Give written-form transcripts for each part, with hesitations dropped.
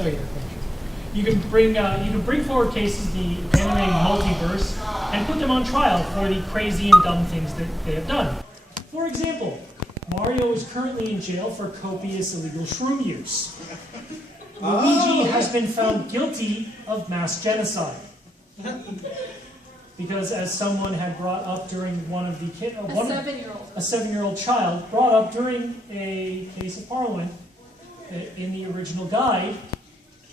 Oh yeah, thank you. You can bring forward cases the anime multiverse and put them on trial for the crazy and dumb things that they have done. For example, Mario is currently in jail for copious illegal shroom use. Luigi has been found guilty of mass genocide. Because as someone had brought up during one of the a 7-year-old child brought up during a case of Parliament, in the original guide,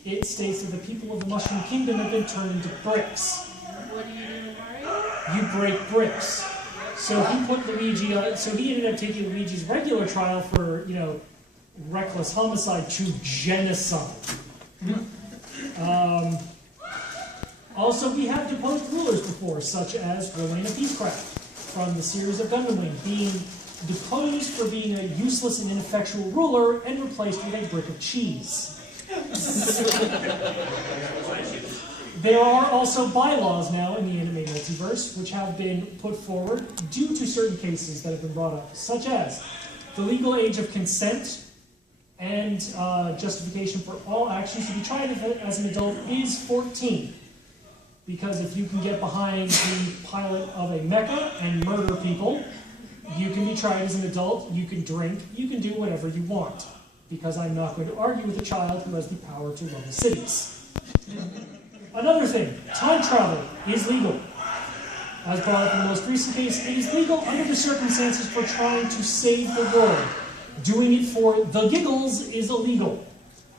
it states that the people of the Mushroom Kingdom have been turned into bricks. What do you do, Mario? You break bricks. So he put Luigi on, so he ended up taking Luigi's regular trial for, reckless homicide to genocide. Also, we have deposed rulers before, such as Rowena Peacecraft from the series of Gundam Wing, being deposed for being a useless and ineffectual ruler and replaced with a brick of cheese. There are also bylaws now in the anime multiverse which have been put forward due to certain cases that have been brought up, such as the legal age of consent and justification for all actions to be tried as an adult is 14. Because if you can get behind the pilot of a mecha and murder people, you can be tried as an adult, you can drink, you can do whatever you want. Because I'm not going to argue with a child who has the power to run the cities. Another thing, time travel is legal. As brought up in the most recent case, it is legal under the circumstances for trying to save the world. Doing it for the giggles is illegal,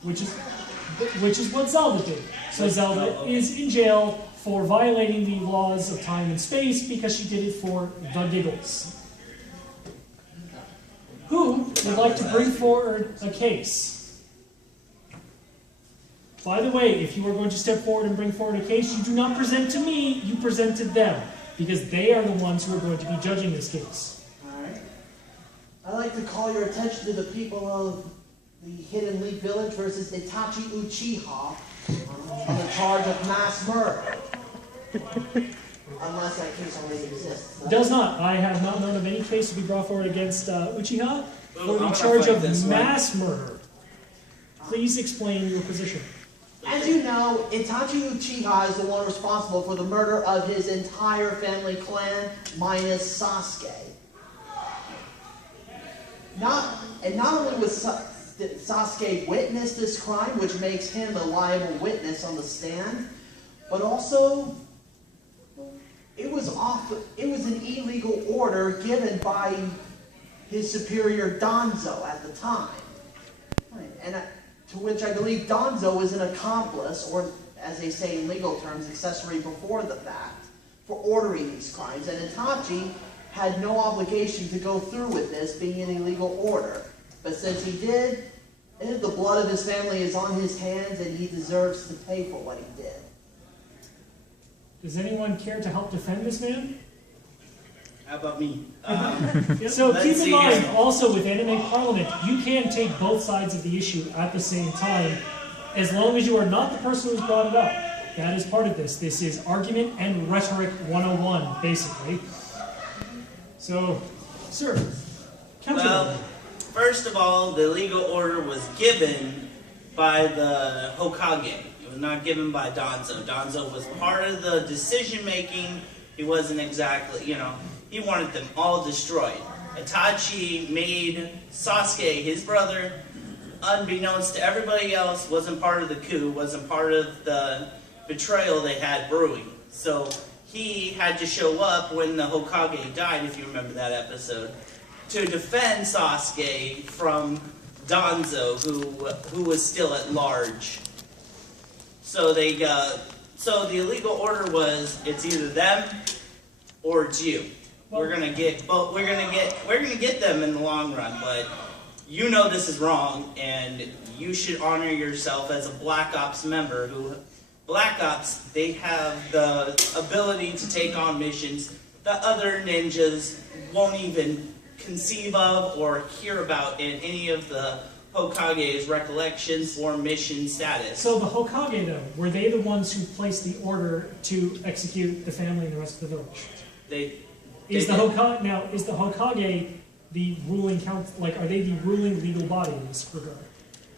which is what Zelda did. So Zelda is in jail for violating the laws of time and space because she did it for the giggles. Who would like to bring forward a case? By the way, if you are going to step forward and bring forward a case, you do not present to me, you present to them, because they are the ones who are going to be judging this case. Alright. I'd like to call your attention to the people of the Hidden Leaf Village versus Itachi Uchiha on the charge of mass murder. Unless that case already exists. Does not. I have not known of any case to be brought forward against Uchiha for the charge of mass murder. Please explain your position. As you know, Itachi Uchiha is the one responsible for the murder of his entire family clan, minus Sasuke. Not only was Sasuke witnessed this crime, which makes him a liable witness on the stand, but also it was an illegal order given by his superior Danzo at the time. Right. And to which I believe Danzo was an accomplice, or as they say in legal terms, accessory before the fact, for ordering these crimes. And Itachi had no obligation to go through with this being an illegal order. But since he did, the blood of his family is on his hands and he deserves to pay for what he did. Does anyone care to help defend this man? How about me? So keep in mind, also with Anime Parliament, you can take both sides of the issue at the same time, as long as you are not the person who's brought it up. That is part of this. This is argument and rhetoric 101, basically. So, sir, counter. Well, first of all, the legal order was given by the Hokage. It was not given by Danzo. Danzo was part of the decision-making. He wasn't exactly, he wanted them all destroyed. Itachi made Sasuke, his brother, unbeknownst to everybody else, wasn't part of the coup, wasn't part of the betrayal they had brewing. So he had to show up when the Hokage died, if you remember that episode, to defend Sasuke from Danzo, who was still at large. So so the illegal order was, it's either them or it's you. We're gonna get them in the long run, but you know this is wrong, and you should honor yourself as a Black Ops member. Black Ops, they have the ability to take on missions that other ninjas won't even conceive of or hear about in any of the Hokage's recollections or mission status. So the Hokage, though, were they the ones who placed the order to execute the family and the rest of the village? Is the Hokage the ruling council? Like, are they the ruling legal body in this regard?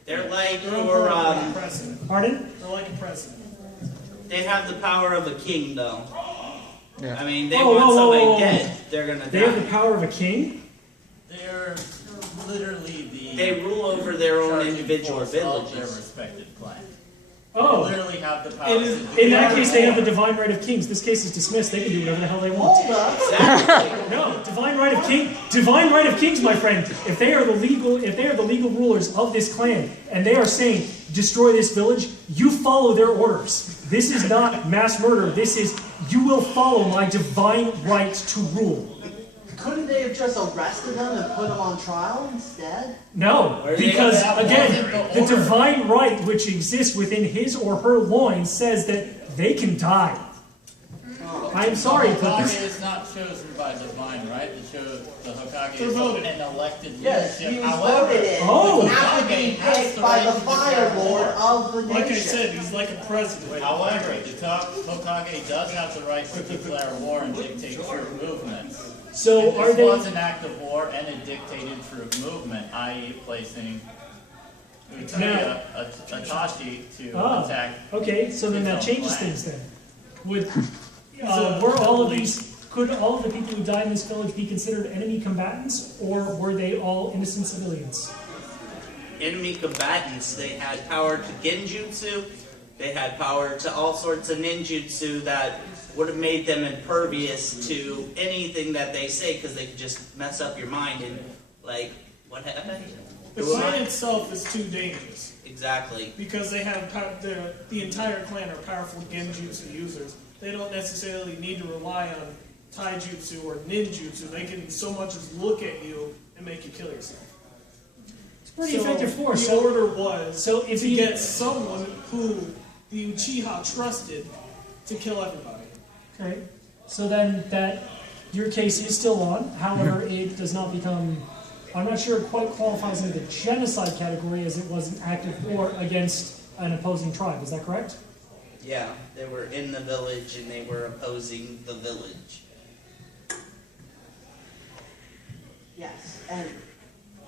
They're like They're your, like a president. Pardon? They're like a president. they have the power of a king, though. Yeah. I mean, they Whoa, want whoa, somebody whoa, whoa. dead, they're gonna They have die. the power of a king? They're literally the They rule over their own charging individual force of their villages. respective clans. They Oh. literally have the power It to is- do In that whatever case, they have the want. divine right of kings. This case is dismissed. They can do whatever the hell they want. Hold up. Exactly. No, divine right of kings, my friend. If they are the legal rulers of this clan, and they are saying destroy this village, you follow their orders. This is not mass murder. This is you will follow my divine right to rule. Couldn't they have just arrested them and put them on trial instead? No, Where do they because have again, that the order? divine right which exists within his or her loins says that they can die. I'm sorry, The but Hokage this. is not chosen by divine right. The Hokage They're is voted. an elected Yes, leadership. he was However, voted in. Oh. After being Hokage has picked the by right the to Fire declare Lord war. of the nation. Like I said, he's like a president. However, the top Hokage does have the right to declare war and dictate troop movements. So If are this they? was an act of war and a dictated troop movement, i.e. placing Uchiha Itachi to Ah. attack. Okay, so then that His own changes clan. things then. Would So, were all of probably- could all of the people who died in this village be considered enemy combatants, or were they all innocent civilians? Enemy combatants, they had power to genjutsu, they had power to all sorts of ninjutsu that would have made them impervious to anything that they say, because they could just mess up your mind and, like, what happened? The clan itself is too dangerous Exactly. because they have the entire clan are powerful genjutsu users. They don't necessarily need to rely on taijutsu or ninjutsu. They can so much as look at you and make you kill yourself. It's pretty effective force. The order was So if to you get someone who the Uchiha trusted to kill everybody. okay, so then that your case is still on. However, it does not become. I'm not sure it quite qualifies into the genocide category as it was an act of war against an opposing tribe. Is that correct? Yeah, they were in the village and they were opposing the village. Yes, and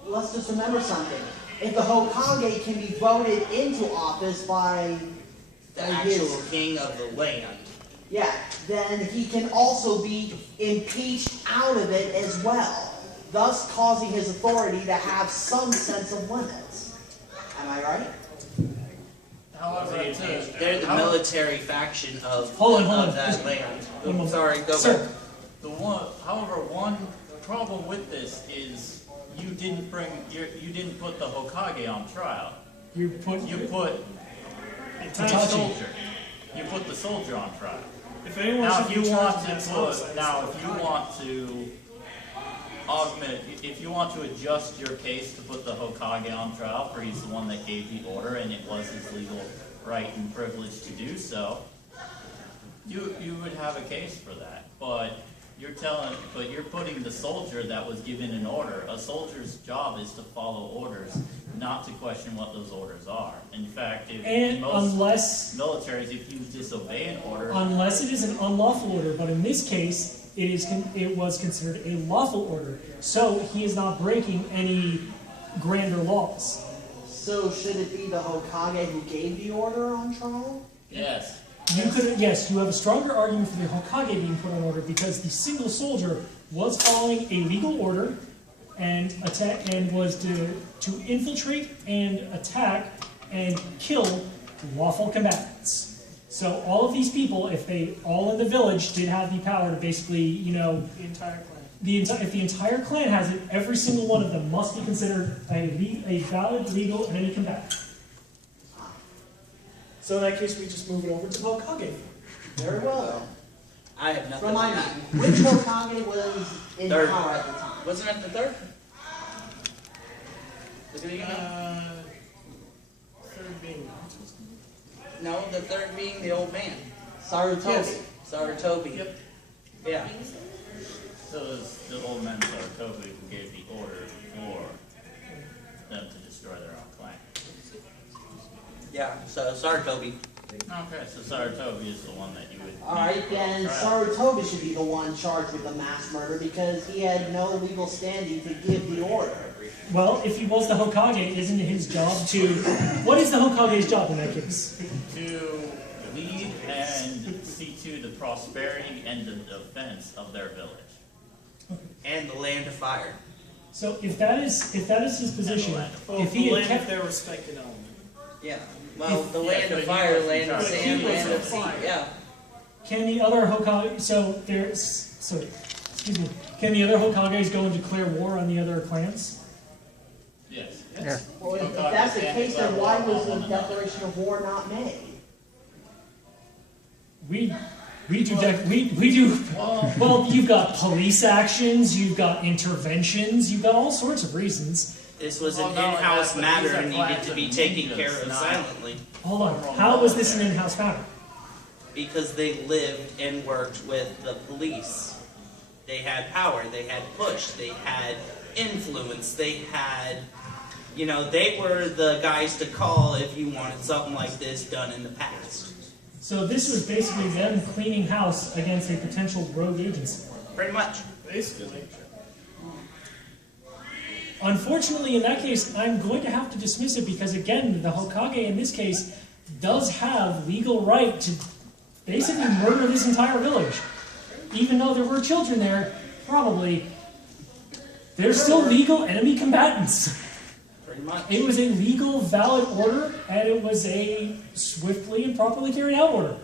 let's just remember something. If the Hokage can be voted into office by The his, actual king of the land. yeah, then he can also be impeached out of it as well, thus causing his authority to have some sense of limits. Am I right? However, They're the military faction of, Hold on. of that Just- land. one moment. Sorry, go Sir. back. however, one problem with this is you didn't put the Hokage on trial. You put You put the Itachi. soldier. You put the soldier on trial. If anyone Now, should if be you charged want to with put, homicide, now, it's if the you Hokage. want to augment, if you want to adjust your case to put the Hokage on trial, for he's the one that gave the order, and it was his legal right and privilege to do so, you would have a case for that. But you're putting the soldier that was given an order. A soldier's job is to follow orders, not to question what those orders are. In fact, in and most unless militaries, if you disobey an order, it is an unlawful order, but in this case, it was considered a lawful order. So he is not breaking any grander laws. So should it be the Hokage who gave the order on trial? yes. You have a stronger argument for the Hokage being put on order because the single soldier was following a legal order and was to infiltrate and attack and kill lawful combatants. So all of these people, if they all in the village did have the power to basically, The entire clan. if the entire clan has it, every single one of them must be considered a valid, legal, enemy combatant. So in that case, we just move it over to the Hokage. Very well then. I have nothing. Remind to me, that. which Hokage was in Third. power at the time? Wasn't it the third? Look at you now. Third being No, the third being the old man. Sarutobi. Yes. Sarutobi. Yep. Yeah. So it was the old men Sarutobi who gave the order for them to destroy their own clan. Yeah, so Sarutobi. Okay, so Sarutobi is the one that you would. Alright, then Sarutobi should be the one charged with the mass murder because he had no legal standing to give the order. Well, if he was the Hokage, isn't it his job to... What is the Hokage's job in that case? To lead and see to the prosperity and the defense of their village. And the land of fire. So if that is his position, Well, if the he had land kept... of their respected element. Yeah. Well, the Yeah, land but of he fire, was in land of charge. sand, He was land of on sea. fire. Yeah. Can the other Hokage... So there's... So, excuse me. Can the other Hokages go and declare war on the other clans? Yes. Well, if that's the case, then why was the declaration of war not made? We do... Well, you've got police actions, you've got interventions, you've got all sorts of reasons. This was an Well, not only in-house that, but matter these are and needed clans to be of taken ninjas, care of not- silently. Hold on. How was this an in-house matter? Because they lived and worked with the police. They had power, they had push, they had influence, they had, you know, they were the guys to call if you wanted something like this done in the past. So this was basically them cleaning house against a potential rogue agency. Pretty much. Basically. Unfortunately, in that case, I'm going to have to dismiss it because, again, the Hokage in this case does have legal right to basically murder this entire village. Even though there were children there, probably, they're still legal enemy combatants. Pretty much. It was a legal, valid order, and it was a swiftly and properly carried out order.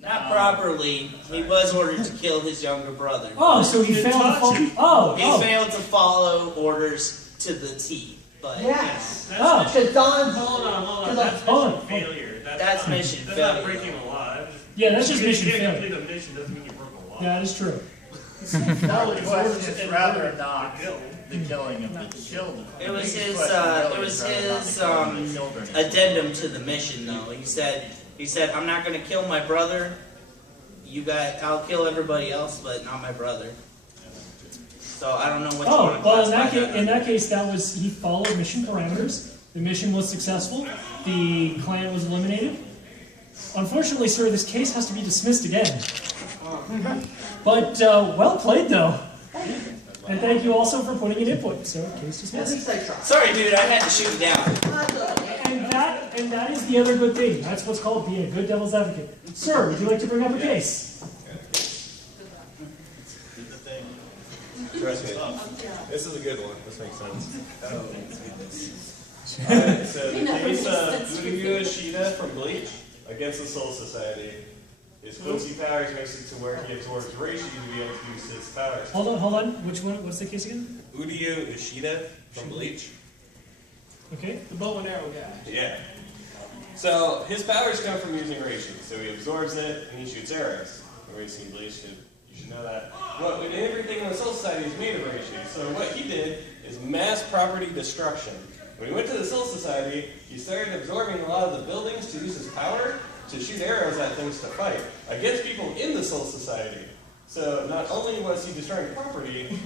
Not properly. He was ordered to kill his younger brother. Oh, so he failed to follow... He failed to follow orders to the T. But Yes. Oh. Because Don's... Hold on. Because That's hold mission on. failure. That's mission That's not failure. breaking the law. That's just, Yeah, that's just mission You can't failure. complete a mission doesn't mean you broke a law. That is true. Now The it's question orders is and rather orders. not the killing of the children. It was The his, question really it was is rather not his, the killing of the children. addendum to the mission, though. He said, I'm not going to kill my brother. I'll kill everybody else, but not my brother. So I don't know what you Oh, want to well, classify in that case, he followed mission parameters. The mission was successful. The clan was eliminated. Unfortunately, sir, this case has to be dismissed again. But, well played, though. And thank you also for putting in input. So, case At dismissed. least I tried. Sorry, dude, I had to shoot you down. And that is the other good thing. That's what's called being a good devil's advocate. Sir, would you like to bring up a case? Trust me. This is a good one. This makes sense. Alright, so the case of Uyu Ishida from Bleach against the Soul Society. His Quincy powers makes it to where he absorbs Reishi to be able to use his powers. Hold on. Which one? What's the case again? Uyu Ishida from Bleach. Okay. The bow and arrow guy. Yeah. So his powers come from using Reishi. So he absorbs it and he shoots arrows. Everybody's seen Bleach, you should know that. Well, everything in the Soul Society is made of Reishi. So what he did is mass property destruction. When he went to the Soul Society, he started absorbing a lot of the buildings to use his power to shoot arrows at things to fight against people in the Soul Society. So not only was he destroying property,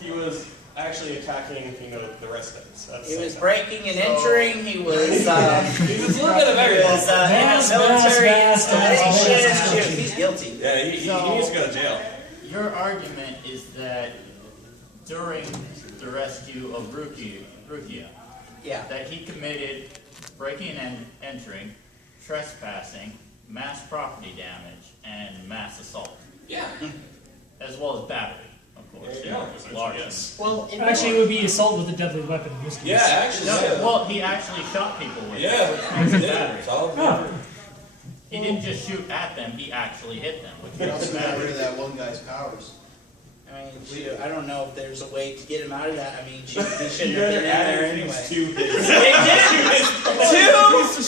he was actually attacking, the residents. At the He same was time. breaking and entering. He was, He was a little bit of he everything. was in a military installation. mass. He's guilty. Yeah, he needs to go to jail. Your argument is that during the rescue of Rukia, Yeah. that he committed breaking and entering, trespassing, mass property damage, and mass assault, Yeah. as well as battery, of course. There you go. It's large. Yes. Well, Actually, it would be assault with a deadly weapon in this case. Yeah, actually. No, Yeah. well, he actually shot people with it, Yeah, which he makes it did. battery. It's all Oh. He didn't just shoot at them, he actually hit them, which He makes also it got rid battery. of that one guy's powers. I mean, shoot, I don't know if there's a way to get him out of that. I mean, shoot, he You shouldn't have guys been are in there adding anyway. things to his. They did.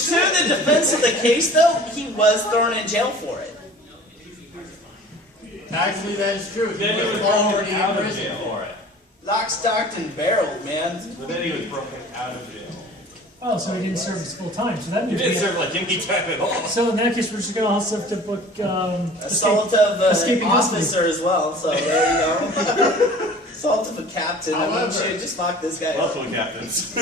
To the defense of the case, though, he was thrown in jail for it. Actually, that is true, he Then he was was already broken out in of prison jail. for it. Lock, stocked, and barreled, man. But then he was broken out of jail. Oh, so he didn't serve his full time. So that He means didn't we serve like any time at all. So in that case, we're just going to also have to book Assault of an escaping custody. officer as well, so there you go. Assault of a captain. I mean, However- shit, just lock this guy up. Multiple captains.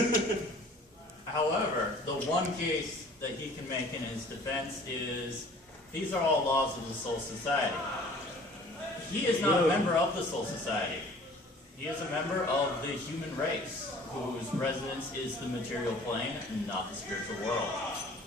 However, the one case that he can make in his defense is, these are all laws of the Soul Society. He is not a member of the Soul Society. He is a member of the human race, whose residence is the material plane and not the spiritual world.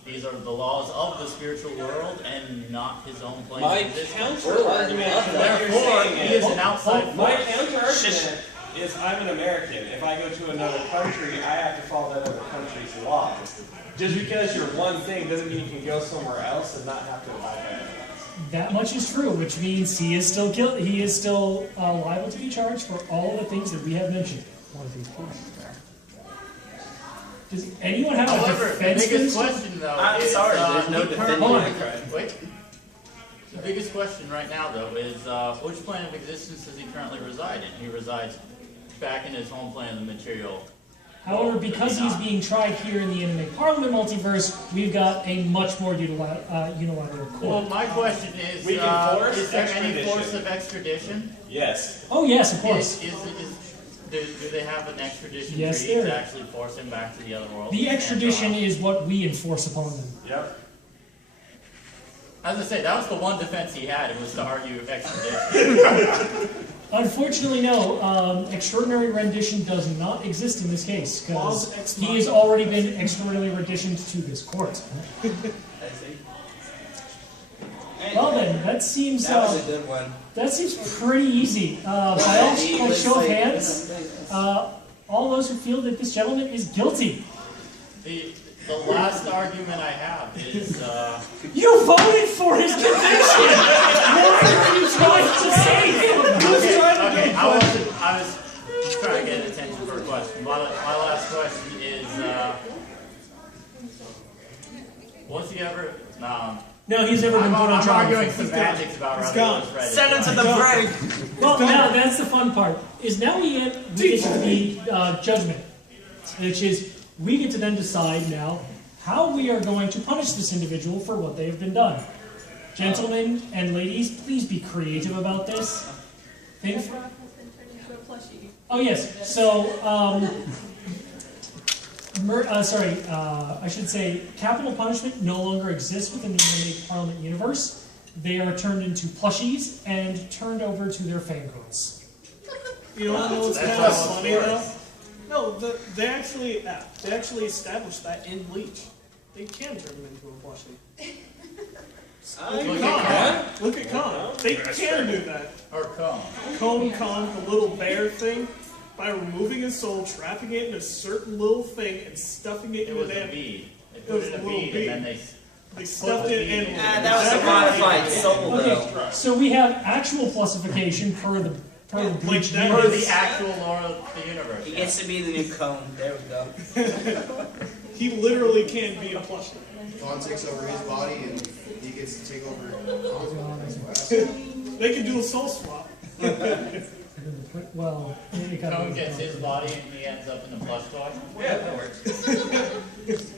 These are the laws of the spiritual world and not his own plane My of existence. counter-argument to what you're Therefore, saying he is an outside My force. counter-argument is I'm an American. If I go to another country, I have to follow that other country's laws. Just because you're one thing doesn't mean you can go somewhere else and not have to abide by it. That much is true, which means he is still guilty. He is still liable to be charged for all of the things that we have mentioned. Does anyone have a However, the defense for biggest this? question, though, I'm is, sorry, there's no he defending currently- that crime. Wait. The biggest question right now, though, is which plane of existence does he currently reside in? He resides back in his home plane of the material. However, because he's being tried here in the Anime Parliament multiverse, we've got a much more unilateral Well, court. my question is, We can force is there any extradition. force of extradition? Yes. Oh yes, of course. Do they have an extradition Yes, treaty there to is. actually force him back to the other world? The extradition And, is what we enforce upon them. Yep. as I say, that was the one defense he had. It was to argue extradition. Unfortunately, no. Extraordinary rendition does not exist in this case Clause because ex he has already been extraordinarily renditioned to this court. I see. Well then, that seems That was a good one. that seems pretty easy. By all by show of hands, all those who feel that this gentleman is guilty. The last argument I have is You voted for his conviction. What are you trying to say? okay. I was trying to get attention for a question. My last question is was he ever? No, he's never been put on I'm trial. arguing semantics about He's whether gone. it was read. Send him to the brig. Well, now that's the fun part. Is now we get to the judgment, which is we get to then decide now how we are going to punish this individual for what they have been done. Gentlemen and ladies, please be creative about this. Think for, oh yes. So, I should say, capital punishment no longer exists within the Anime Parliament universe. They are turned into plushies and turned over to their fangirls. You don't know what's kind of That's funny though? No, they actually established that in Bleach. They can turn him into a plushie. Look at Khan. Look at Khan. They can do that. Or Khan. Khan, the little bear thing, by removing his soul, trapping it in a certain little thing, and stuffing it It into was a that. bead. They It put was it in a a little bead, bead. and then They stuffed it in. That was a modified soul, though. Okay, so we have actual plusification per the Bleach that per universe. the actual lore of the universe. He gets to be the new cone. There we go. He literally can be a plushie. Vaughn takes over his body and he gets to take over. They can do a soul swap. Well, it got Cone gets his body and he ends up in a plush toy. Yeah, that works.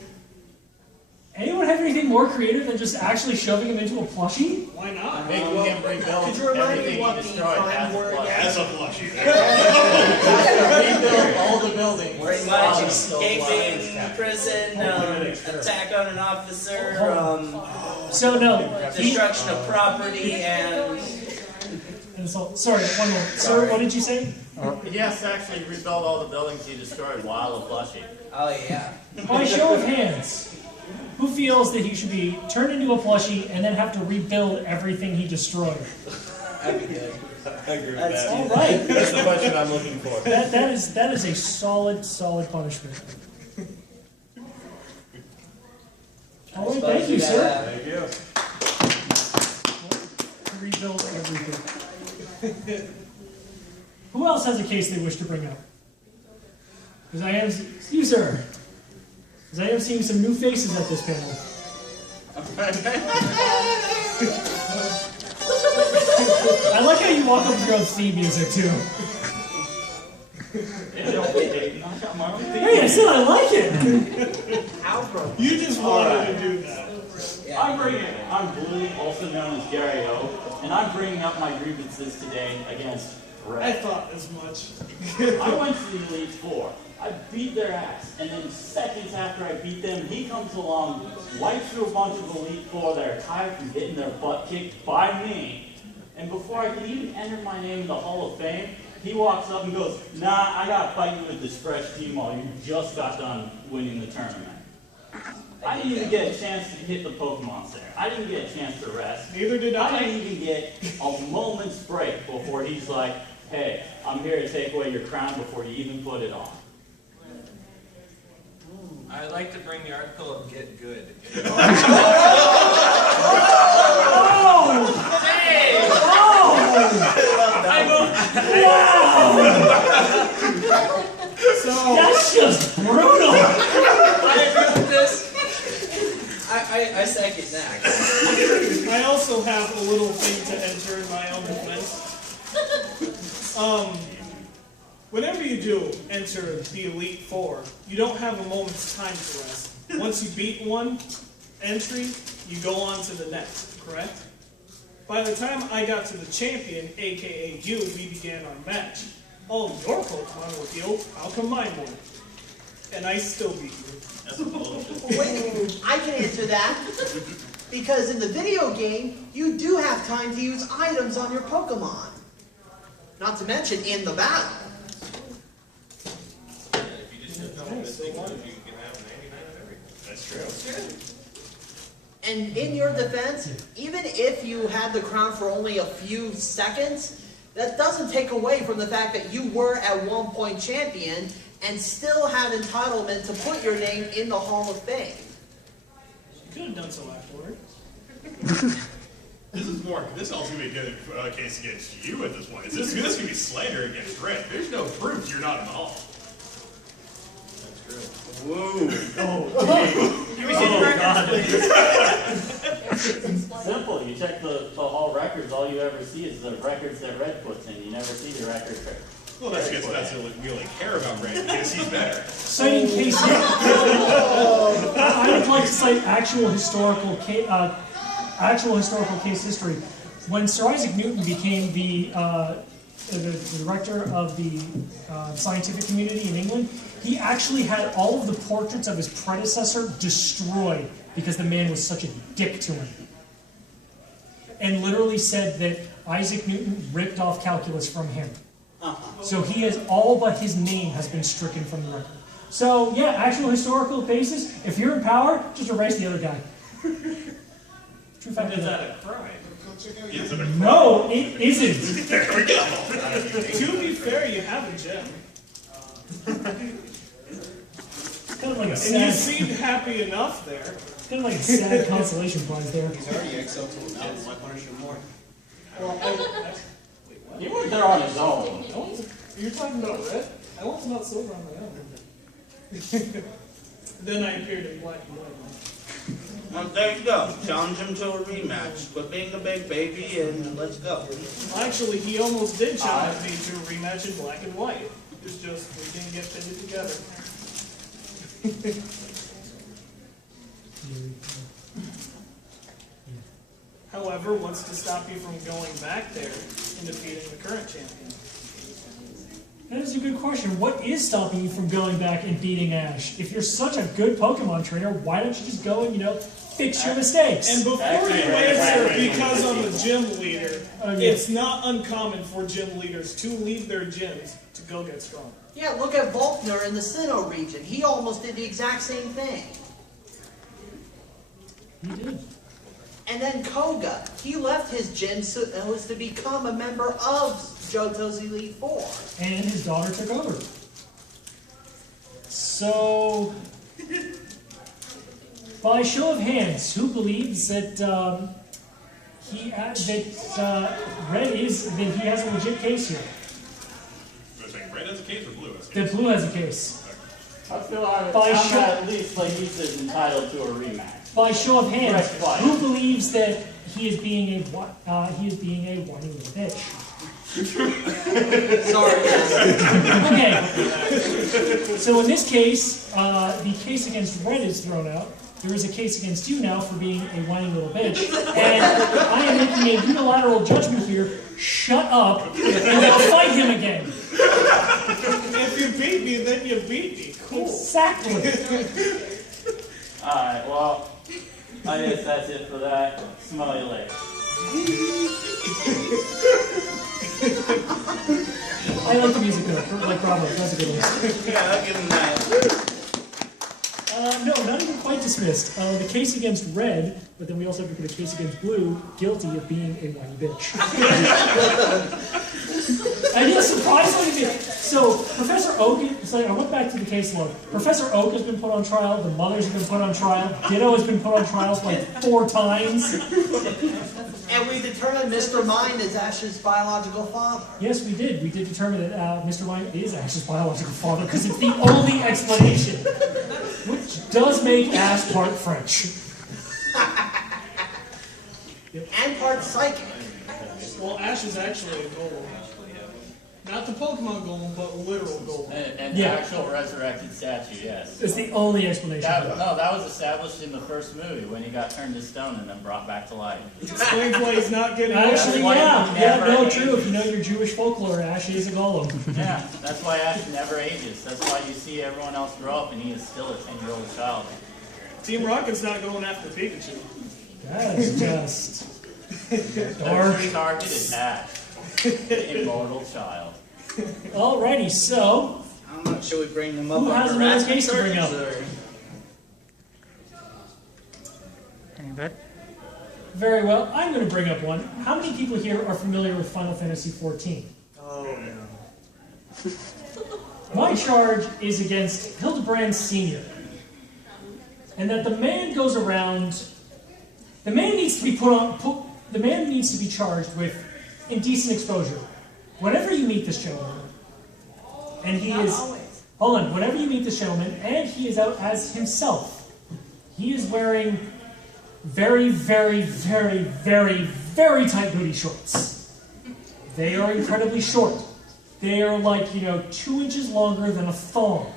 Anyone have anything more creative than just actually shoving him into a plushie? Why not? Making him rebuild Could you remind me everything what he the destroyed crime as a word plush. As a plushie. Rebuild all the buildings. Pretty while much he's still escaping alive. prison, attack on an officer, So no, he, destruction of property, and and so, sorry, one more. Sir, what did you say? He has to actually rebuild all the buildings he destroyed while a plushie. oh yeah. By show of hands, who feels that he should be turned into a plushie and then have to rebuild everything he destroyed? That'd be good. I agree with That's that. All right, That's the question I'm looking for. that is a solid punishment. All right, thank you, sir. Thank you. Rebuild everything. Who else has a case they wish to bring up? Because I am, you sir. Because I am seeing some new faces at this panel. I like how you walk up with your own theme music too. Hey, I said I like it. You just wanted to do that. I'm Blue, also known as Gary O, and I'm bringing up my grievances today against I Red. thought as much. I went to the Elite Four. I beat their ass, and then seconds after I beat them, he comes along, wipes through a bunch of Elite Four that are tired from getting their butt kicked by me. And before I could even enter my name in the Hall of Fame, he walks up and goes, nah, I gotta fight you with this fresh team while you just got done winning the tournament. I didn't even get a chance to hit the Pokemon Center. I didn't get a chance to rest. Neither did I I. didn't even get a moment's break before he's like, hey, I'm here to take away your crown before you even put it on. I'd like to bring the article of Get Good. So That's just brutal! I agree with this. I second that. I also have a little thing to enter in my own defense. Whenever you do enter the Elite Four, you don't have a moment's time to rest. Once you beat one entry, you go on to the next, correct? By the time I got to the champion, aka you, we began our match. All your Pokemon were healed, how come mine weren't? And I still beat you. That's bullshit. Wait, I can answer that. Because in the video game, you do have time to use items on your Pokemon. Not to mention in the battle. If you just hit the Mystic Move, you can have 99 of everything. That's true. And in your defense, even if you had the crown for only a few seconds, that doesn't take away from the fact that you were at one point champion and still had entitlement to put your name in the Hall of Fame. You could have done so afterward. This also gonna be a good case against you at this point. This is gonna be slander against Red. There's no proof you're not in the hall. Whoa. Can we see the records, please? Simple. You check the hall records, all you ever see is the records that Red puts in. You never see the records. Well, that's because that's all we really care about Red because he's better. Citing case, I would like to cite actual historical case history. When Sir Isaac Newton became the director of the scientific community in England, he actually had all of the portraits of his predecessor destroyed because the man was such a dick to him. And literally said that Isaac Newton ripped off calculus from him. So he has, all but his name has been stricken from the record. So yeah, actual historical basis, if you're in power, just erase the other guy. True fact. Is that a crime? Is it a No, it isn't. There we go. To be fair, you have a gem. It's kind of like a And you sad, seemed happy enough there. it's kind of like a sad consolation prize there. He's already excelled to a mountain. Why punish him more? Well, wait, what? He went there on his own. I want to, you're talking about red? I want to melt silver on my own. Then I appeared in black and white. Well, there you go. Challenge him to a rematch. Quit being a big baby and let's go. Actually, he almost did challenge me to a rematch in black and white. It's just we didn't get pitted together. However, what's to stop you from going back there and defeating the current champion? That is a good question. What is stopping you from going back and beating Ash? If you're such a good Pokemon trainer, why don't you just go and, fix your mistakes? And before Actually, you right, answer, right, right. because I'm a gym leader, Okay. it's not uncommon for gym leaders to leave their gyms to go get strong. Yeah, look at Volkner in the Sinnoh region. He almost did the exact same thing. He did. And then Koga, he left his gym so it was to become a member of Johto's Elite Four. And his daughter took over. So, by show of hands, who believes that Red is that he has a legit case here? Was saying Red has a case or Blue has a case? That Blue has a case. I feel like By I'm show- at least like he's entitled to a rematch. By show of hands, Red quiet. who believes that he is being a whiny little bitch? Sorry, man. Okay. So in this case, the case against Red is thrown out. There is a case against you now for being a whiny little bitch. And I am making a unilateral judgment here. Shut up, and I'll fight him again. If you beat me, then you beat me. Cool. Exactly. Alright, well, I guess that's it for that. Smell you later. I like the music though, like Bravo, that's a good one. Yeah, I'll give him that. No, not even quite dismissed. The case against Red, but then we also have to put a case against Blue, guilty of being a whiny bitch. And yet, surprisingly, so Professor Oak, so I went back to the case log. Professor Oak has been put on trial, the mothers have been put on trial, Ditto has been put on trials like 4 times. And we determined Mr. Mind is Ash's biological father. Yes, we did. We did determine that Mr. Mine is Ash's biological father because it's the only explanation, which does make Ash part French. And part psychic. Well, Ash is actually a golem. Not the Pokemon golem, but literal golem. An Yeah. actual resurrected statue, yes. It's the only explanation. That was established in the first movie when he got turned to stone and then brought back to life. Explains why he's not getting Actually, why yeah, he yeah, never no, ages. true. If you know your Jewish folklore, Ash is a golem. Yeah, that's why Ash never ages. That's why you see everyone else grow up and he is still a 10-year-old child. Team Rocket's not going after Pikachu. That's just Their dark. true target is Ash, the immortal child. Alrighty, so I'm not sure we bring them up Who on has another harassment case to bring charges, up? or- Anybody? very well. I'm going to bring up one. How many people here are familiar with Final Fantasy XIV? Oh, no. My charge is against Hildebrand Sr. And that the man goes around. The man needs to be the man needs to be charged with indecent exposure. Whenever you meet this gentleman, and he is. Hold on. Whenever you meet this gentleman, and he is out as himself, he is wearing very, very, very, very, very tight booty shorts. They are incredibly short. They are like, 2 inches longer than a thong.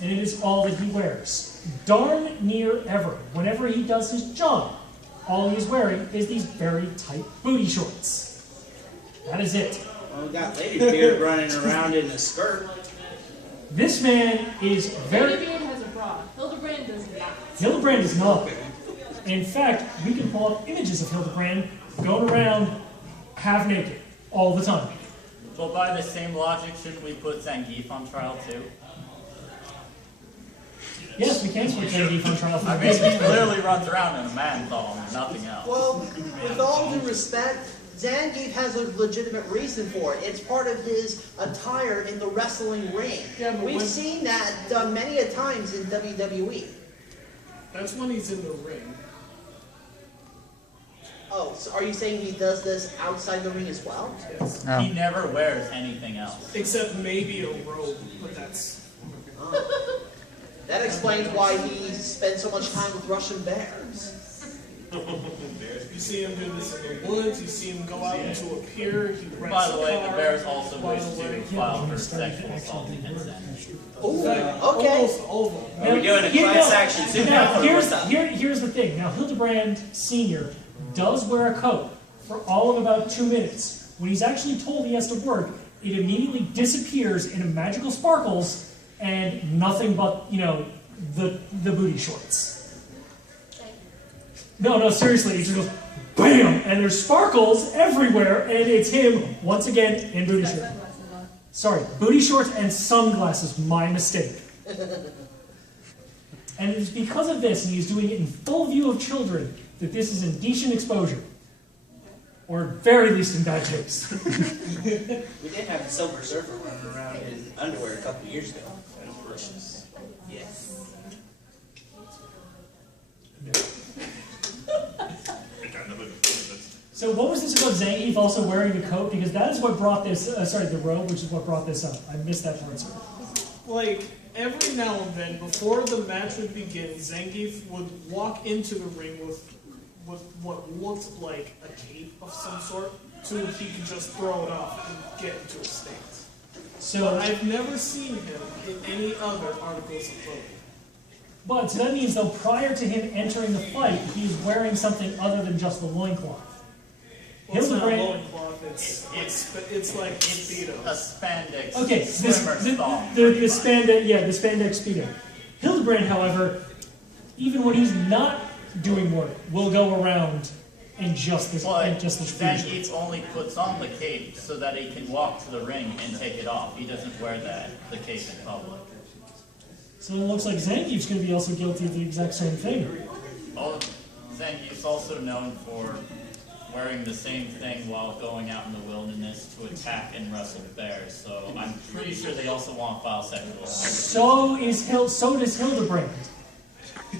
And it is all that he wears. Darn near ever, whenever he does his job, all he is wearing is these very tight booty shorts. That is it. Well, we got Lady Beard running around in a skirt. This man is very... Lady Beard has a bra. Hildebrand does not. Hildebrand is not. In fact, we can pull up images of Hildebrand going around half naked all the time. But by the same logic, shouldn't we put Zangief on trial too? Yes, we can put Zangief on trial for I the mean, he basic clearly runs around in a man thong and nothing else. Well, with all due respect, Zangief has a legitimate reason for it. It's part of his attire in the wrestling ring. Yeah, but We've when- seen that done many a times in WWE. That's when he's in the ring. Oh, so are you saying he does this outside the ring as well? Yes. No. He never wears anything else. Except maybe a robe, but that's... That explains why he spends so much time with Russian bears. You see him do this in the woods, you see him go out into a pier, he rents By the way, a the car. Bears also By wish the way, to file for sexual assault against them. Ooh, okay. Almost over. Are we doing a class action suit Now, now, or here's, what's up? here's the thing. Now, Hildebrand Sr. does wear a coat for all of about 2 minutes. When he's actually told he has to work, it immediately disappears into magical sparkles and nothing but, the booty shorts. No, seriously, it just goes BAM! And there's sparkles everywhere, and it's him, once again, in booty shorts. Sorry, booty shorts and sunglasses, my mistake. And it is because of this, and he's doing it in full view of children, that this is indecent exposure. Or at very least in bad taste. We did have a Silver Surfer running around in underwear a couple years ago. Yes. So what was this about Zangief also wearing the coat? Because that is what brought this, the robe, which is what brought this up. I missed that part, sir. Like, every now and then, before the match would begin, Zangief would walk into the ring with what looked like a cape of some sort, so he could just throw it off and get into a stance. So, I've never seen him in any other articles of clothing. but so that means though prior to him entering the fight, he's wearing something other than just the loincloth. Well, it's not Hildebrand- loincloth, it's like Speedo. A spandex Okay, swimmer's thong. the spandex speedo. Hildebrand, however, even when he's not doing work, will go around and just the Zangief only puts on the cape so that he can walk to the ring and take it off. He doesn't wear the cape in public. So it looks like Zangief's going to be also guilty of the exact same thing. Oh, Zangief's also known for wearing the same thing while going out in the wilderness to attack and wrestle bears. So I'm pretty sure they also want bisexual. So does Hildebrand.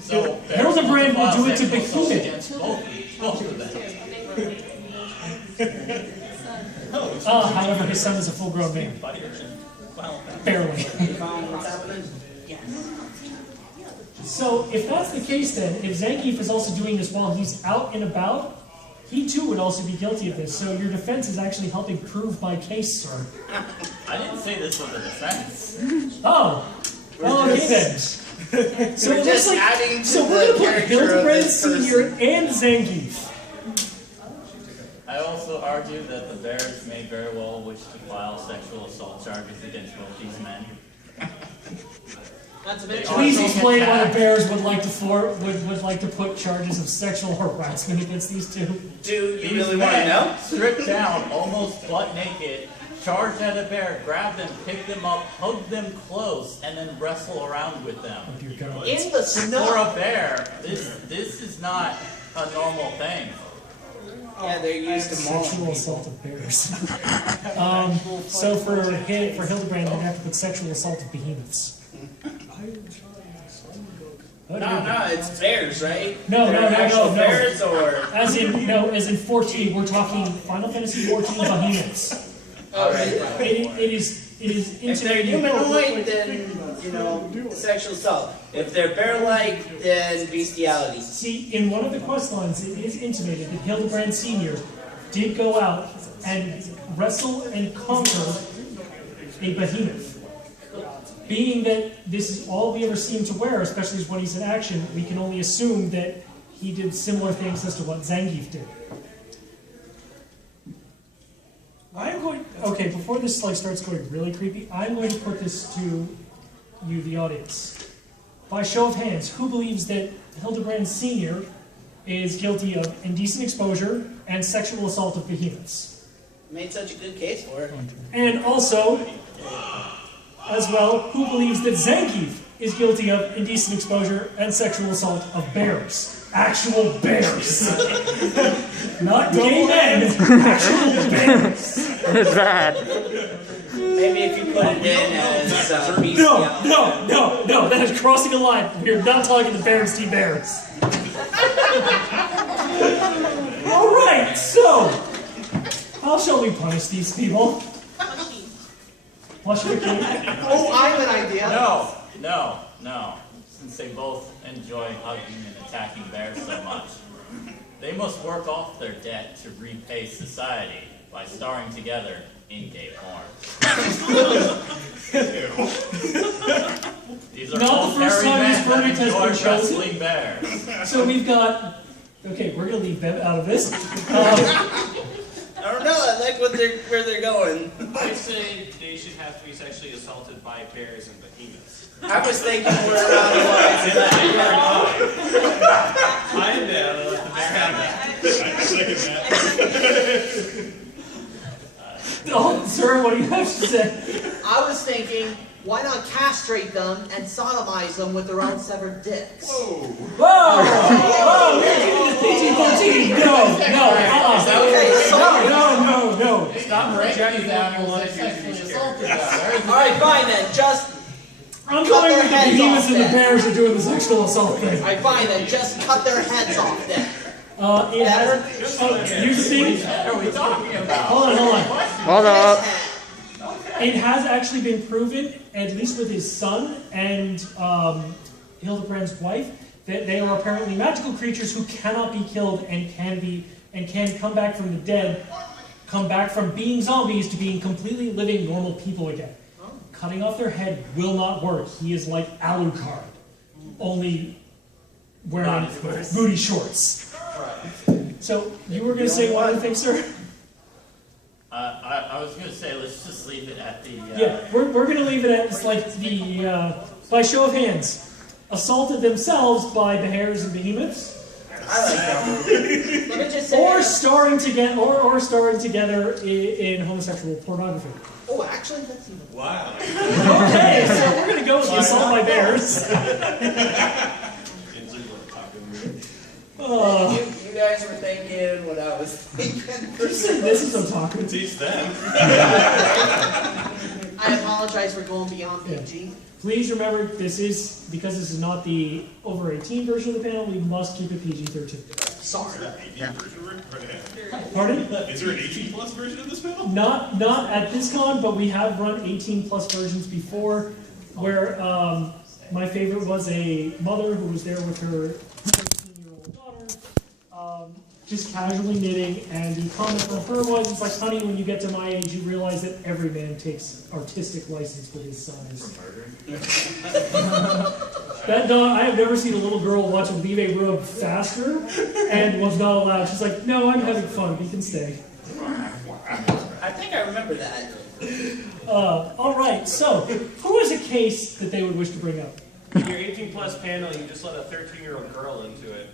So Hildebrand will do it to bisexual Behemoth. against both of them. However, his son is a full-grown man. Barely. So, if that's the case then, if Zangief is also doing this while he's out and about, he too would also be guilty of this. So your defense is actually helping prove my case, sir. I didn't say this was a defense. Oh. Well, okay then. So We're it just looks like, adding to so the we're going to put character of Hildebrand this person. Sr. and Zangief. I also argue that the Bears may very well wish to file sexual assault charges against both these men. Please explain why the Bears would like to put charges of sexual harassment against these two. Do you These really want to men, know? stripped down, almost butt naked, charged at a bear, grab them, pick them up, hug them close, and then wrestle around with them. In the snow. For a bear, this is not a normal thing. Yeah, they're used to mauling Sexual people. assault of bears. So for Hildebrand, they'd have to put sexual assault of behemoths. No, it's bears, right? No, They're no, no, actual no, no. bears, or As in 14, we're talking Final Fantasy 14 behemoths. oh, right. It is If they're intimidating. humanoid, then sexual assault. If they're bear-like, then bestiality. See, in one of the quest lines, it is intimated that Hildebrand Sr. did go out and wrestle and conquer a behemoth. Being that this is all we ever see him to wear, especially when he's in action, we can only assume that he did similar things as to what Zangief did. Okay, before this starts going really creepy, I'm going to put this to you, the audience. By show of hands, who believes that Hildebrand Sr. is guilty of indecent exposure and sexual assault of behemoths? Made such a good case for it. And also, as well, who believes that Zangief is guilty of indecent exposure and sexual assault of bears? Actual bears. Not gay men, actual bears. It's bad. Maybe if you put it in as bestiality. No, that is crossing a line. We're not talking the bears, team bears. Alright, so, how shall we punish these people? Plush the king. Oh, I have an idea. No. Since they both enjoy hugging and attacking bears so much, they must work off their debt to repay society by starring together in gay porn. These are Not both the first hairy time this men that verdict has enjoy been chosen. wrestling bears. So we've got. Okay, we're gonna leave them out of this. I don't know. I like where they're going. I say they should have to be sexually assaulted by bears and behemoths. I was thinking more around the lines of that. I'm down. Let the bear have that. I second that. Oh, sir, what do you have to say? I was thinking, why not castrate them and sodomize them with their own severed dicks? Whoa! We're getting to PG-13. No. Stop breaking these animals that sexually assaulted them. Alright, fine then, just I'm cut going their with the heads behemoths off and the then. bears are doing the sexual assault thing. Alright, fine then, just cut their heads off then. It has. You think? What are we talking about? Hold on. Hold up. It has actually been proven, at least with his son and Hildebrand's wife, that they are apparently magical creatures who cannot be killed and can come back from the dead, come back from being zombies to being completely living normal people again. Cutting off their head will not work. He is like Alucard, only wearing booty shorts. So you were going to say one other thing, sir? I was going to say, let's just leave it at the... Yeah, we're going to leave it at, it's like the, by show of hands, assaulted themselves by bears and behemoths, I like that movie. Let me just say. Or starring together, or starring together in homosexual pornography. Oh, actually, that's even. Wow. Okay, so we're gonna go with the Assault by Bears. You guys were thinking what I was thinking. This is otaku. Teach them. I apologize for going beyond PG. Please remember, because this is not the over 18 version of the panel, we must keep it PG-13. Sorry. Pardon? Is there an 18 plus version of this panel? Not at this con, but we have run 18 plus versions before, where my favorite was a mother who was there with her 13-year-old daughter, just casually knitting, and the comment from her was, it's like, honey, when you get to my age, you realize that every man takes artistic license with his size. That dog, I have never seen a little girl watch a Leave rub faster and was not allowed. She's like, no, I'm having fun, you can stay. I think I remember that. All right, so who has a case that they would wish to bring up? In your 18 plus panel, you just let a 13-year-old girl into it.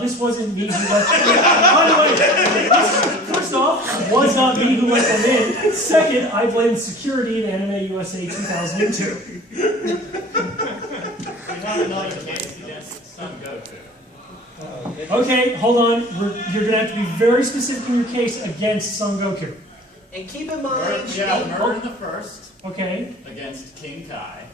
This wasn't me who let By the way, this, first off, was not me who let them in. Second, I blame security in Anime USA 2002. You have another case against Son Goku. Okay, hold on. You're going to have to be very specific in your case against Son Goku. And keep in mind, We have Murder the First Okay, against King Kai,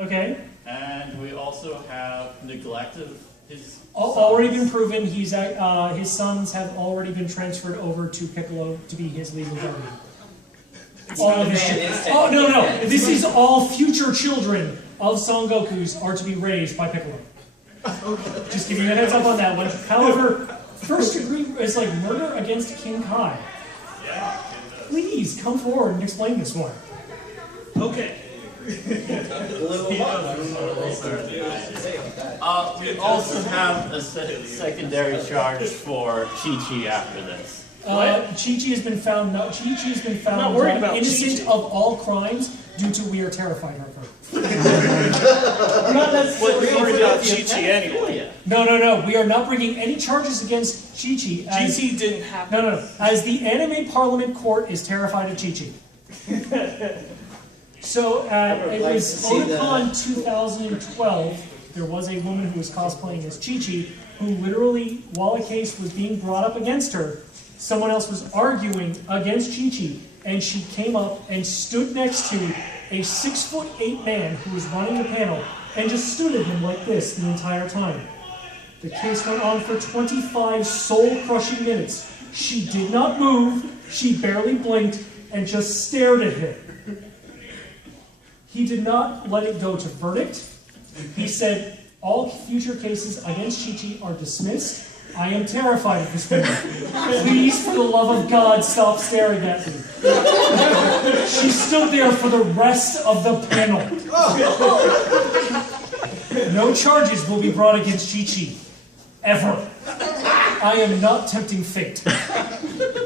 okay. and we also have neglect of his Already been sons. proven. His sons have already been transferred over to Piccolo to be his legal guardian. All of his Oh, no. This is all future children of Son Goku's are to be raised by Piccolo. Just giving you a heads up on that one. However, first degree is like murder against King Kai. Please come forward and explain this one. Okay. We also have a secondary charge for Chi-Chi after this. Chi-Chi has been found Not worried about innocent Chi-Chi. of all crimes due to we are terrified of her. We're not necessarily Worried worried about about Chi-Chi anyway. No. We are not bringing any charges against Chi-Chi. as- GT didn't happen. No. As the Anime Parliament Court is terrified of Chi-Chi. So, it was Otakon 2012. There was a woman who was cosplaying as Chi-Chi, who literally, while a case was being brought up against her, someone else was arguing against Chi-Chi, and she came up and stood next to a 6'8" man who was running the panel, and just stood at him like this the entire time. The case went on for 25 soul-crushing minutes. She did not move, she barely blinked, and just stared at him. He did not let it go to verdict. He said, all future cases against Chi-Chi are dismissed. I am terrified of this woman. Please, for the love of God, stop staring at me. She stood there for the rest of the panel. No charges will be brought against Chi-Chi. Ever. I am not tempting fate.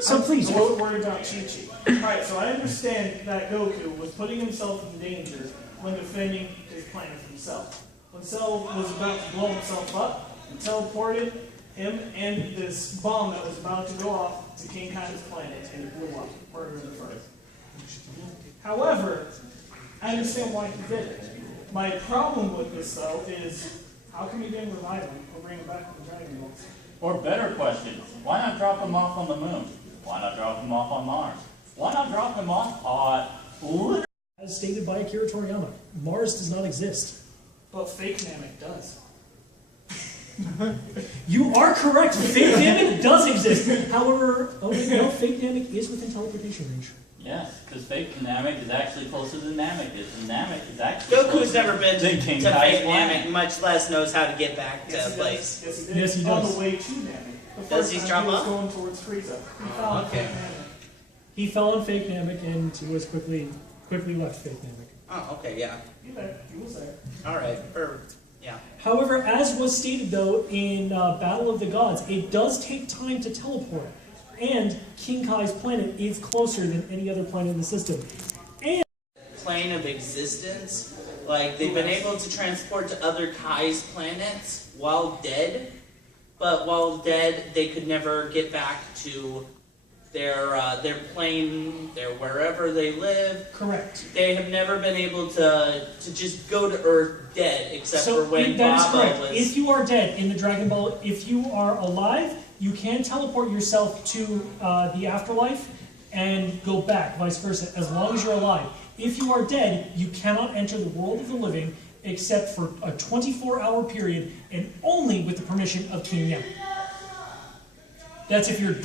So please. I'm a little worried about Chi-Chi. Alright, so I understand that Goku was putting himself in danger when defending his planet himself. When Cell was about to blow himself up, he teleported him and this bomb that was about to go off to King Kai's planet, and it blew up, murdering the first. However, I understand why he did it. My problem with this, though, is how come he didn't revive him or bring him back from the Dragon Balls? Or better question, why not drop him off on the moon? Why not drop him off on Mars? Why not drop him off on... As stated by Akira Toriyama, Mars does not exist. But fake Namek does. You are correct. Fake Namek does exist. However, fake Namek is within teleportation range. Yes, because fake Namek is actually closer than Namek is, and Namek is actually Goku's never been to than King fake Kai's Namek, planet. much less knows how to get back to Yes, he place. does. Yes, he did. Yes, he On does. the way to Namek. The Does first he time drop he was off? going towards Frieza. He fell on Okay. fake Namek. He fell on fake Namek and he was quickly left fake Namek. Oh, okay, yeah. He there. He was there. All right. Yeah. However, as was stated though in Battle of the Gods, it does take time to teleport. And King Kai's planet is closer than any other planet in the system. Plane of existence. Like, they've been able to transport to other Kai's planets while dead. but while dead, they could never get back to their plane, their wherever they live. Correct. They have never been able to just go to Earth dead, except for when that is Baba correct. was. If you are dead in the Dragon Ball, if you are alive, you can teleport yourself to the afterlife and go back, vice versa, as long as you're alive. If you are dead, you cannot enter the world of the living except for a 24-hour period and only with the permission of King Yen. That's if you're...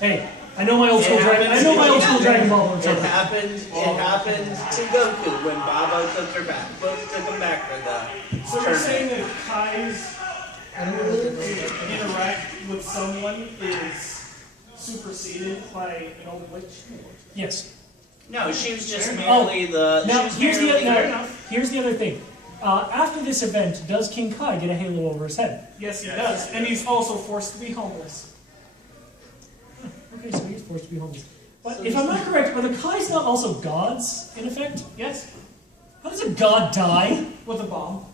Hey, I know my old school Dragon Ball. It happened to Goku when Baba took him back for the So you're saying that Kai's interact with someone is superseded by an old witch? Yes. No, she was just merely the. Now, here's the other thing. After this event, does King Kai get a halo over his head? Yes, he does. And he's also forced to be homeless. Okay, so he's forced to be homeless. But if I'm not correct, are the Kais not also gods, in effect? Yes. How does a god die? With a bomb.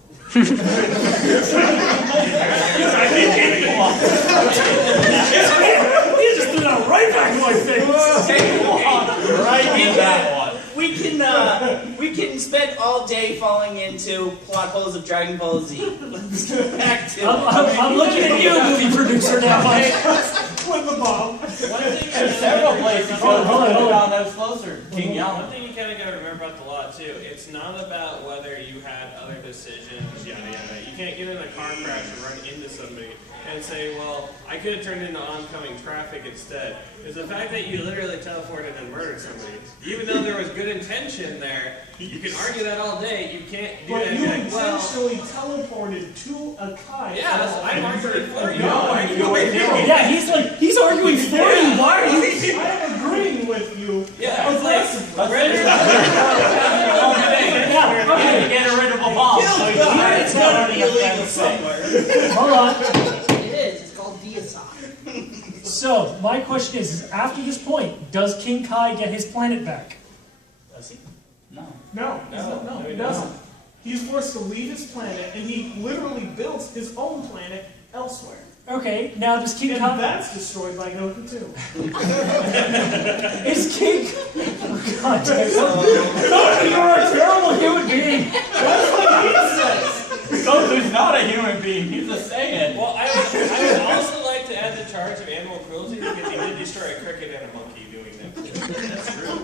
You just threw that right back to my face. We can spend all day falling into plot holes of Dragon Ball Z. Let's get back to. I'm looking at you, movie producer now, Mike. With the bomb. There's several places. Hold on, that was closer. King Yama. One thing you kind of got to remember about the law too, it's not about whether you had other decisions, yada yada. You can't get in a car crash and run into somebody and say, well, I could have turned into oncoming traffic instead. It's the fact that you literally teleported and murdered somebody. Even though there was good intention there, you can argue that all day, you can't do But that. you Like, well, intentionally teleported to a Kai. yes, I'm arguing for you. Yeah, he's arguing for you. Why are you? I'm agreeing with you. Yeah, it's like, Yeah, okay. Get rid of a bomb. So It's gotta be illegal somewhere. Hold on. It is. It's called deicide. So, my question is after this point, does King Kai get his planet back? Does he? No. No, he doesn't. He's forced to leave his planet, and he literally builds his own planet elsewhere. Okay, now does King And Kai... that's destroyed by Goku too. Is King... Oh, God damn it. You're a terrible human being. Goku's not a human being, he's a Saiyan. well, I would also like to add the charge of animal cruelty because he did destroy a cricket and a monkey doing that.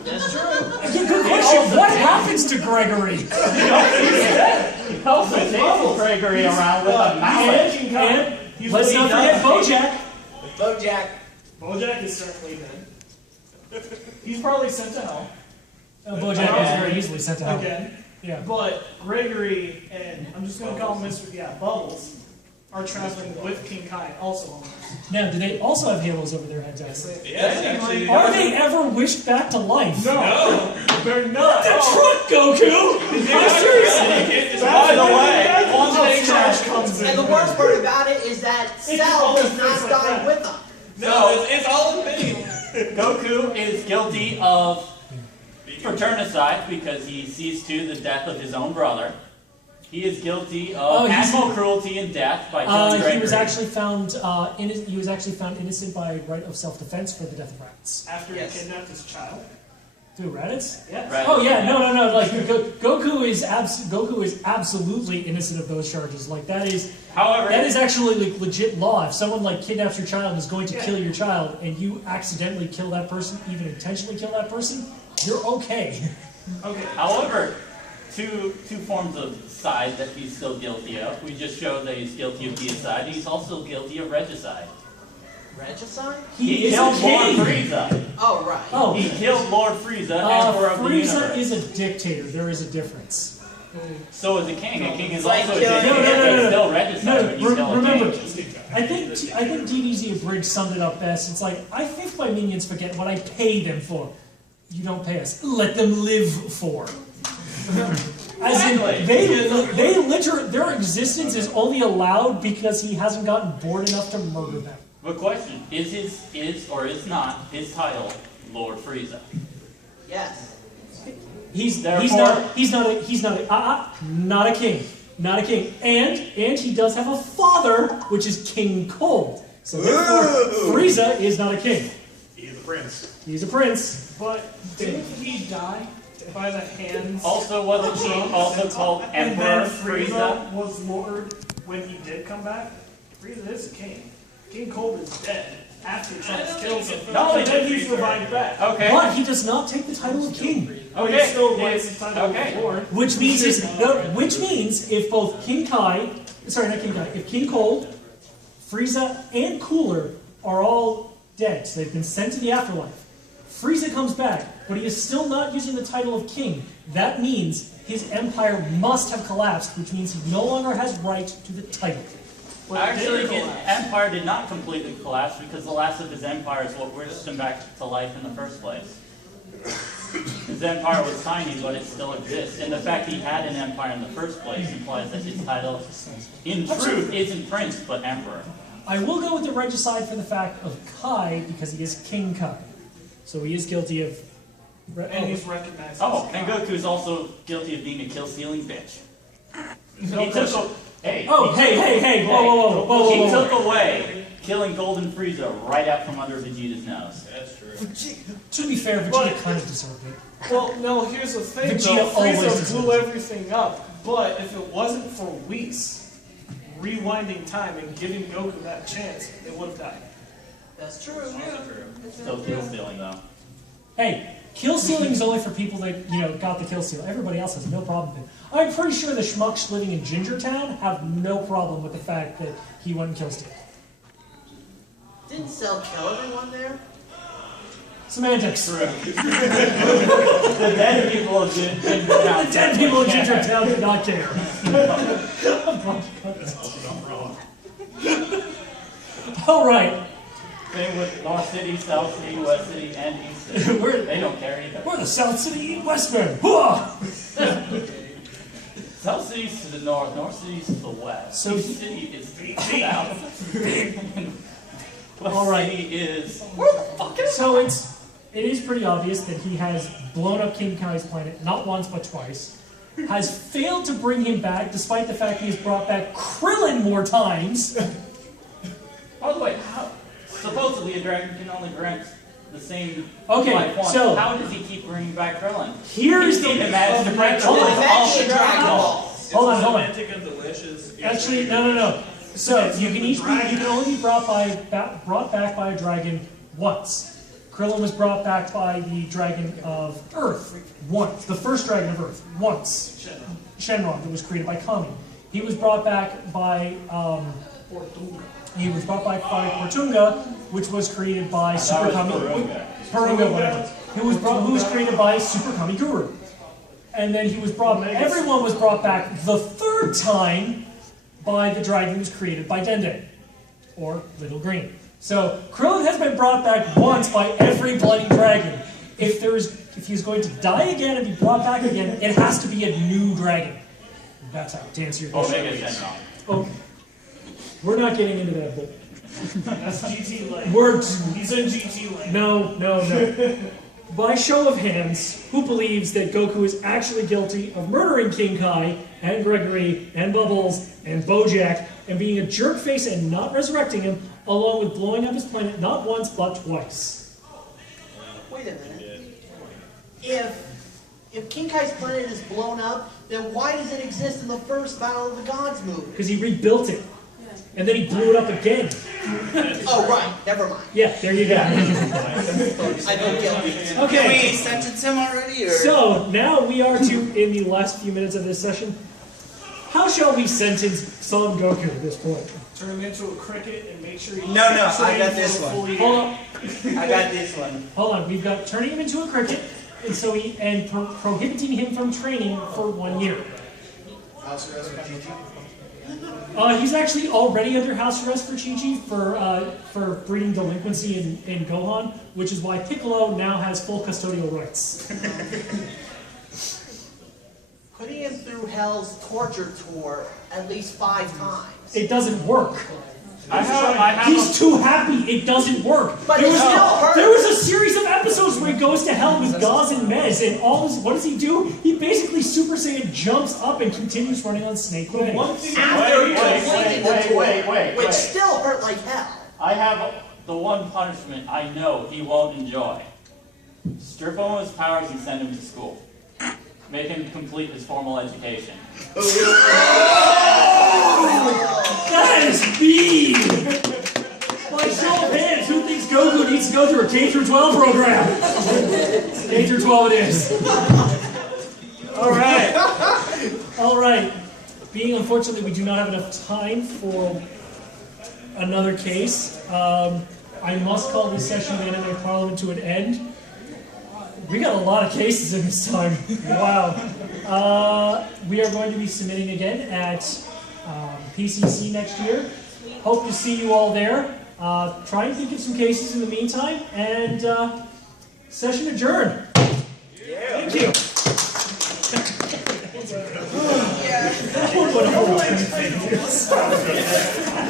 That's true. Good question. What happens to Gregory? He also takes Gregory around with a mallet. And let's not forget Bojack. Bojack is certainly dead. He's probably sent to hell Bojack is very easily sent to hell. again. Yeah. But Gregory and I'm just gonna call him Mr. Bubbles are traveling with King Kai, also homeless. Now, do they also have halos over their heads? Actually? Yes, actually. Are they ever wished back to life? No, they're not. The truck, Goku! I'm serious. By the way, one thing trash comes in. And the worst part about it is that Cell does not like die that. with them. No, it's all in pity. Goku is guilty of fratricide because he sees to the death of his own brother. He is guilty of animal cruelty and death by killing Gregory. He was actually found innocent by right of self-defense for the death of Raditz. After he kidnapped his child. Dude, Raditz? Yes. Right. Oh yeah, no. Like Goku is absolutely innocent of those charges. Like that is actually like legit law. If someone like kidnaps your child and is going to kill your child, and you accidentally kill that person, even intentionally kill that person, you're okay. Okay. However, two forms of side that he's still guilty of. We just showed that he's guilty of deicide. He's also guilty of regicide. Regicide? He is killed a Lord king. Frieza. Oh, right. Oh, He killed Lord Frieza, Emperor of the Frieza universe. is a dictator. There is a difference. So is a king. A king is like also a killing- dictator. No. It's still regicide, but he's still a Remember, king. I think DBZ Abridged summed it up best. It's like, I think my minions forget what I pay them for. You don't pay us. Let them live for. As in, they literally, their existence is only allowed because he hasn't gotten bored enough to murder them. But question, is or is not his title Lord Frieza? Yes. He's Therefore- not a king. Not a king. And he does have a father, which is King Cold. So therefore, Frieza is not a king. He is a prince. He's a prince. But didn't he die by the hands? Also, wasn't he also called And Emperor then Frieza? Frieza was Lord when he did come back. Frieza is a king. King Cold is dead after Trunks kills him. No, but then he's revived back. Okay. But he does not take the title of king. But he Okay. still gets the title Okay. of Lord. Which means if both King Kai, sorry, not King Kai, if King Cold, Frieza, and Cooler are all dead, so they've been sent to the afterlife. Frieza comes back, but he is still not using the title of king. That means his empire must have collapsed, which means he no longer has right to the title. But Actually, it did his collapse. empire did not completely collapse because the last of his empire is what brought him back to life in the first place. His empire was tiny, but it still exists. And the fact he had an empire in the first place implies that his title, in truth, isn't prince, but emperor. I will go with the regicide for the fact of Kai, because he is King Kai. So he is guilty of... And he's recognized. Oh, as and God. Goku's also guilty of being a kill-stealing bitch. No He took, question. hey, Oh, he hey, took- hey, hey, whoa, whoa, whoa, whoa, He whoa, whoa. took away killing Golden Frieza right out from under Vegeta's nose. That's true. To be fair, Vegeta But- kind of deserved it. Well, no, here's the thing Vegeta though. always Frieza deserves blew it. everything up, but if it wasn't for Whis rewinding time and giving Goku that chance, it would have died. That's true. Still kill-stealing, though. Hey, kill stealing is only for people that, got the kill steal. Everybody else has no problem with it. I'm pretty sure the schmucks living in Ginger Town have no problem with the fact that he went and kill steal. Didn't Cell kill everyone there? Semantics. The dead people of Ginger Town. The dead people in Ginger Town do not care. All right. Same with North City, South City, West City, and East City. They don't care either. We're the South City Westmen. Hooah! South City's to the north, North City's to the west. So- East City is to the south. West All right. City is... So it is pretty obvious that he has blown up King Kai's planet not once but twice, has failed to bring him back despite the fact he has brought back Krillin more times. By the way, supposedly a dragon can only grant the same Okay, life once. so- How does he keep bringing back Krillin? Here's He's the... even managed to bring Hold on. Krillin all Invention the Dragon Dragon Ball. Balls. Hold on, hold on. Semantic of delicious. Actually, no. So you can only be brought back by a dragon once. Krillin was brought back by the dragon of Earth once. The first dragon of Earth once. Shenron, that was created by Kami. He was brought back by Portunga, which was created by Super Kami. Purunga, whatever. Who was created by Super Kami Guru. And then he was brought. Everyone was brought back the third time by the dragon who was created by Dende, or Little Green. So Krillin has been brought back once by every bloody dragon. If he's going to die again and be brought back again, it has to be a new dragon. That's how to answer your question. Omega Shenron. Okay. We're not getting into that, but That's GT Lane. he's in GT Lane. No. By show of hands, who believes that Goku is actually guilty of murdering King Kai and Gregory and Bubbles and Bojack and being a jerk face and not resurrecting him, along with blowing up his planet not once but twice? Wait a minute. If King Kai's planet is blown up, then why does it exist in the first Battle of the Gods movie? Because he rebuilt it. And then he blew it up again. Oh, right. Never mind. Yeah, there you go. I don't get it. Can Okay, we sentence him already, or? so now we are in the last few minutes of this session. How shall we sentence Son Goku at this point? Turn him into a cricket and make sure he No, I got this one. Hold on. I got this one. Hold on, we've got turning him into a cricket, and prohibiting him from training for 1 year. House arrest for Gigi. He's actually already under house arrest for Chi-Chi for breeding delinquency in Gohan, which is why Piccolo now has full custodial rights. Putting him through Hell's torture tour at least 5 times. It doesn't work. I have He's too happy. It doesn't work. But There it was, still hurts. there was a series of episodes where he goes to hell with Gauze and Mez, and all his, what does he do? He basically Super Saiyan jumps up and continues running on Snake Way. One thing After he wait, completed the wait, tour, wait, which wait. still hurt like hell. I have the one punishment I know he won't enjoy. Strip him of his powers and send him to school. Make him complete his formal education. That is mean! By show of hands, who thinks Goku needs to go through a K-12 program? K-12 it is. All right. Being unfortunately we do not have enough time for another case, I must call this session of Anime Parliament to an end. We got a lot of cases in this time. Wow. We are going to be submitting again at PCC next year. Hope to see you all there. Try and think of some cases in the meantime, and session adjourned. Thank you. That one went over.